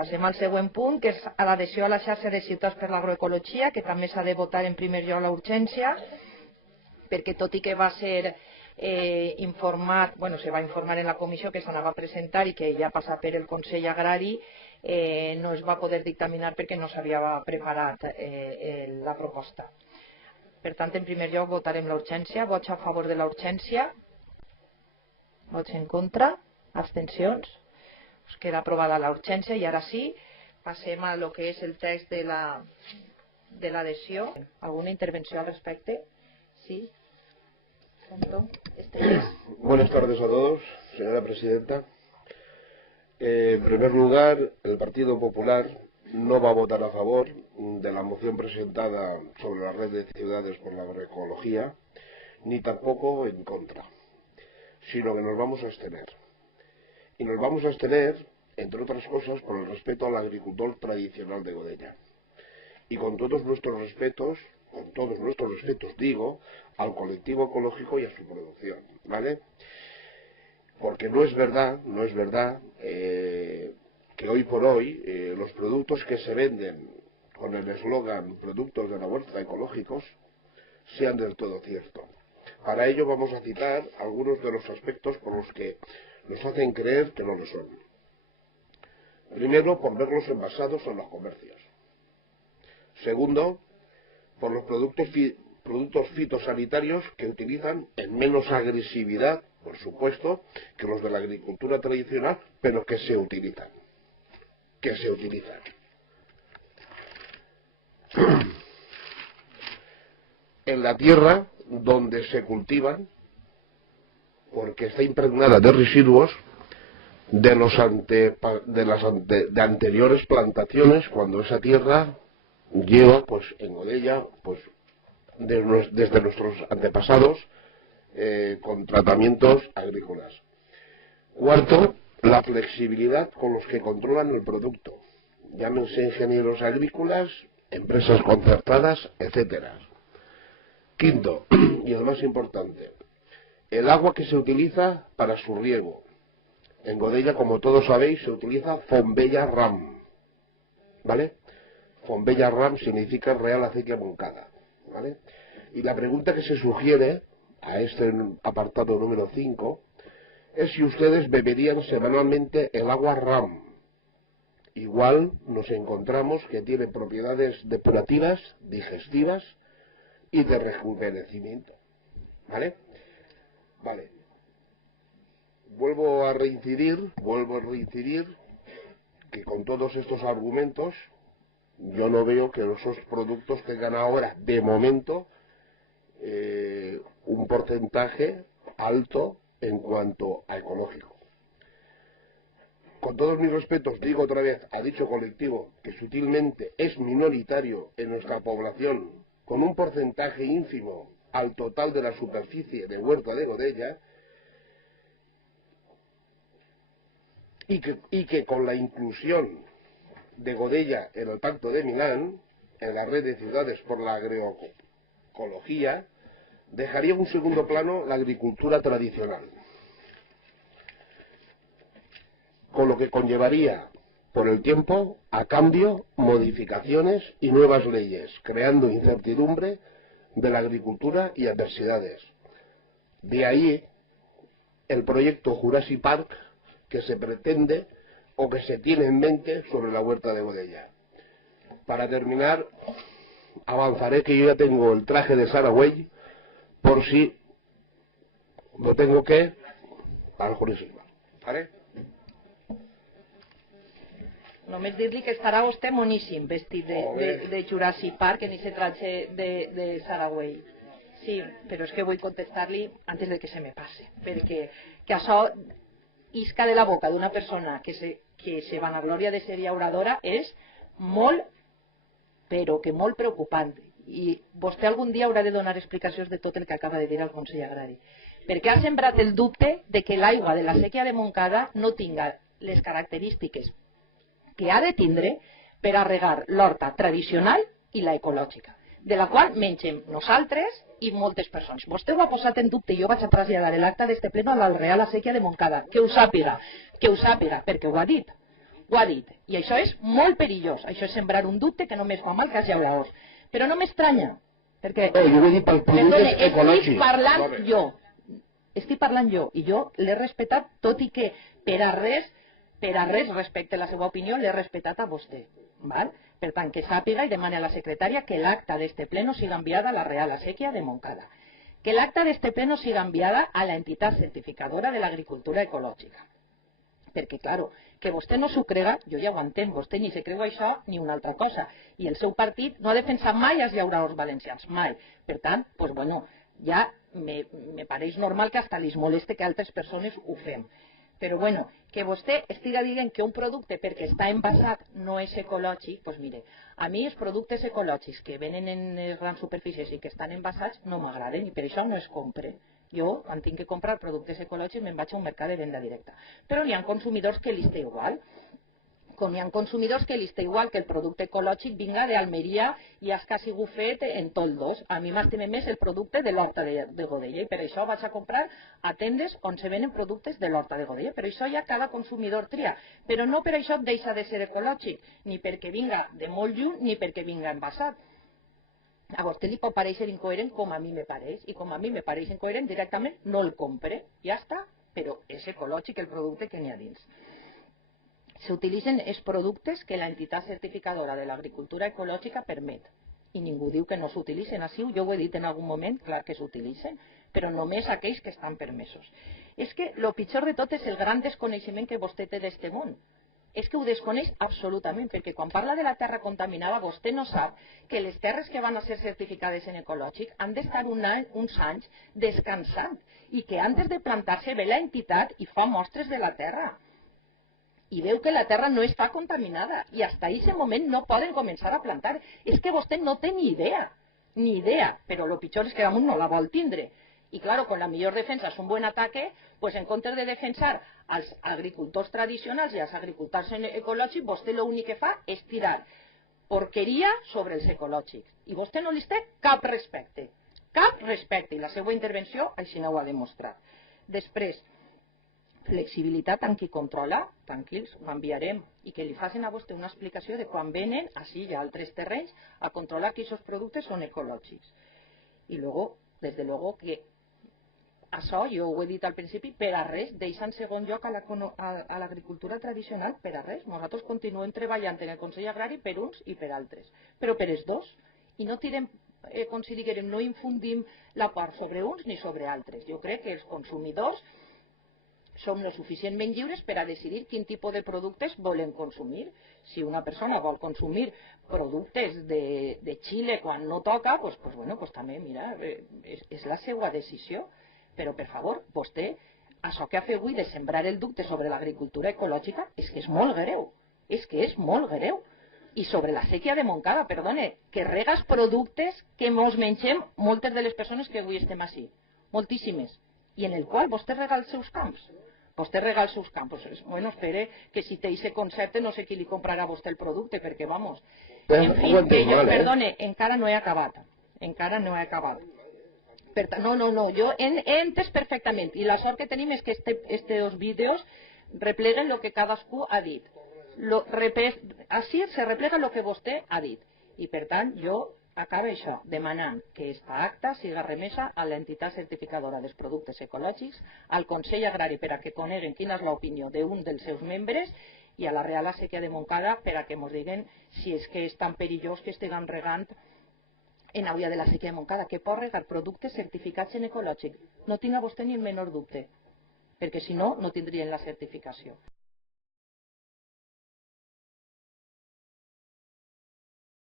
Passem al següent punt, que és a l'adhesió a la xarxa de ciutats per l'agroecologia, que també s'ha de votar en primer lloc la urgència, perquè tot i que va ser informat, bueno, se va informar en la comissió que s'anava a presentar i que ja passa per el Consell Agrari, no es va poder dictaminar perquè no s'havia preparat la proposta. Per tant, en primer lloc votarem la urgència. Vots a favor de la urgència? Vots en contra? Abstencions? Us queda aprovada la urgència i ara sí, passem a lo que és el text de l'adhesió. Alguna intervenció al respecte? Sí. Buenas tardes a todos, señora presidenta. En primer lugar, el Partido Popular no va a votar a favor de la moción presentada sobre la red de ciudades por la agroecología, ni tampoco en contra, sino que nos vamos a abstener. Y nos vamos a abstener, entre otras cosas, por el respeto al agricultor tradicional de Godella. Y con todos nuestros respetos digo, al colectivo ecológico y a su producción, ¿vale? Porque no es verdad que hoy por hoy los productos que se venden con el eslogan productos de la huerta ecológicos sean del todo cierto. Para ello vamos a citar algunos de los aspectos por los que nos hacen creer que no lo son. Primero, por verlos envasados en los comercios. Segundo, por los productos fitosanitarios que utilizan en menos agresividad, por supuesto, que los de la agricultura tradicional, pero que se utilizan. En la tierra donde se cultivan, porque está impregnada de residuos de anteriores plantaciones, cuando esa tierra lleva, pues en Godella, pues desde nuestros antepasados, con tratamientos agrícolas. Cuarto, la flexibilidad con los que controlan el producto, llámense ingenieros agrícolas, empresas concertadas, etcétera. Quinto, y el más importante, el agua que se utiliza para su riego. En Godella, como todos sabéis, se utiliza Fombella Ram, ¿vale? Fombella Ram significa Real Acequia Moncada, ¿vale? Y la pregunta que se sugiere a este apartado número 5 es si ustedes beberían semanalmente el agua RAM. Igual nos encontramos que tiene propiedades depurativas, digestivas y de rejuvenecimiento, ¿vale? Vale. Vuelvo a reincidir que con todos estos argumentos yo no veo que esos productos tengan ahora, de momento, un porcentaje alto en cuanto a ecológico. Con todos mis respetos, digo otra vez a dicho colectivo que sutilmente es minoritario en nuestra población, con un porcentaje ínfimo al total de la superficie de huerta de Godella, y que con la inclusión de Godella en el Pacto de Milán, en la red de ciudades por la agroecología, dejaría en un segundo plano la agricultura tradicional, con lo que conllevaría por el tiempo a cambio modificaciones y nuevas leyes, creando incertidumbre de la agricultura y adversidades. De ahí el proyecto Jurassic Park que se pretende o que se tiene en mente sobre la huerta de Godella. Para terminar, avanzaré que yo ya tengo el traje de Sarah Way por si lo tengo que al jurísimo, ¿vale? Només dir-li que estarà vostè moníssim vestit de Jurassic Park en aquest traje de Saraway. Sí, però és que vull contestar-li antes de que se me passe, perquè que això isca de la boca d'una persona que se vanagloria de ser llauradora és molt, però que molt preocupant. I vostè algun dia haurà de donar explicacions de tot el que acaba de dir al Consell Agrari. Perquè ha sembrat el dubte de que l'aigua de la séquia de Montcada no tinga les característiques que ha de tindre per a regar l'horta tradicional i la ecològica, de la qual mengem nosaltres i moltes persones. Vostè ho ha posat en dubte i jo vaig a traslladar l'acte d'este pleno a la Real Acequia de Montcada, que ho sàpiga, perquè ho ha dit. ho ha dit. I això és molt perillós. Això és sembrar un dubte que només fa mal que als llauradors. Però no m'estranya, perquè... No, jo ho he dit pel productes ecològics. Estic parlant jo, i jo l'he respectat, tot i que per a res respecte a la seva opinió, l'he respectat a vostè. Val? Per tant, que sàpiga i demane a la secretària que l'acta d'este pleno siga enviada a la Real Acequia de Montcada. Que l'acta d'este pleno siga enviada a la entitat certificadora de l'agricultura ecològica. Perquè, claro, que vostè no s'ho crega, jo ja ho entenc, vostè ni se creu això ni una altra cosa. I el seu partit no ha defensat mai els llauradors valencians, mai. Per tant, doncs, bueno, ja me pareix normal que hasta li moleste que altres persones ho fem. Però, bueno, que vostè estiga dient que un producte perquè està envasat no és ecològic, doncs mire, a mi els productes ecològics que venen en les grans superfícies i que estan envasats no m'agraden i per això no es compren. Jo, quan tinc que comprar productes ecològics, me'n vaig a un mercat de venda directa. Però n'hi ha consumidors que li està igual. Com hi ha consumidors que li està igual que el producte ecològic vinga d'Almeria i has quasi fet en Toldos. A mi m'estima més el producte de l'Horta de Godella i per això vaig a comprar a tendes on se venen productes de l'Horta de Godella. Però això ja cada consumidor tria. Però no per això deixa de ser ecològic, ni perquè vinga de molt lluny ni perquè vinga envasat. A vostè li pot pareixer incoherent com a mi me pareix, i com a mi me pareix incoherent directament no el compre, ja està, però és ecològic el producte que n'hi ha dins. S'utilitzen els productes que l'entitat certificadora de l'agricultura ecològica permet, i ningú diu que no s'utilitzen, així jo ho he dit en algun moment, clar que s'utilitzen, però només aquells que estan permesos. És que el pitjor de tot és el gran desconeixement que vostè té d'este món. És que ho desconeix absolutament, perquè quan parla de la terra contaminada vostè no sap que les terres que van a ser certificades en ecològic han d'estar uns anys descansant i que antes de plantar-se ve l'entitat i fa mostres de la terra i veu que la terra no està contaminada i fins a aquest moment no poden començar a plantar. És que vostè no té ni idea, però el pitjor és que damunt no la vol tindre. Y claro, con la millor defensa es un buen ataque, pues en comptes de defensar als agricultors tradicionals i als agricultors ecològics, vostè l'únic que fa és tirar porqueria sobre els ecològics. I vostè no li té cap respecte. Cap respecte. I la seva intervenció així no ho ha demostrat. Després, flexibilitat amb qui controla, tranquils, ho enviarem. I que li facin a vostè una explicació de quan venen, així hi ha altres terrenys, a controlar que aquests productes són ecològics. I luego, desde luego que això, jo ho he dit al principi, per a res, deixa en segon lloc a l'agricultura tradicional, per a res. Nosaltres continuem treballant en el Consell Agrari per uns i per altres, però per els dos. I no tirem, com si diguem, no infundim la por sobre uns ni sobre altres. Jo crec que els consumidors som lo suficientment lliures per a decidir quin tipus de productes volen consumir. Si una persona vol consumir productes de Xile quan no toca, doncs també, mira, és la seva decisió. Però, per favor, vostè, això que ha fet avui de sembrar el dubte sobre l'agricultura ecològica és que és molt greu. És que és molt greu. I sobre la sèquia de Montcada, perdone, que rega els productes que ens mengem moltes de les persones que avui estem així. Moltíssimes. I en el qual vostè rega els seus camps. Vostè rega els seus camps. Bueno, espere que si té aquest concepte no sé qui li comprarà a vostè el producte, perquè, vamos... En fi, que jo, perdone, encara no he acabat. Encara no he acabat. No, jo he entès perfectament. I la sort que tenim és que aquests vídeos repleguen el que cadascú ha dit. Així se replega el que vostè ha dit. I, per tant, jo acabo això, demanant que aquesta acta siga remesa a l'entitat certificadora dels productes ecològics, al Consell Agrari per a que coneguen quina és l'opinió d'un dels seus membres i a la Real Acequia de Montcada per a que ens diguen si és que és tan perillós que estiguen regant en Agulla de la Sequia de Montcada, que pot regar productes certificats en ecològic. No tinga vostè ni el menor dubte, perquè si no, no tindrien la certificació.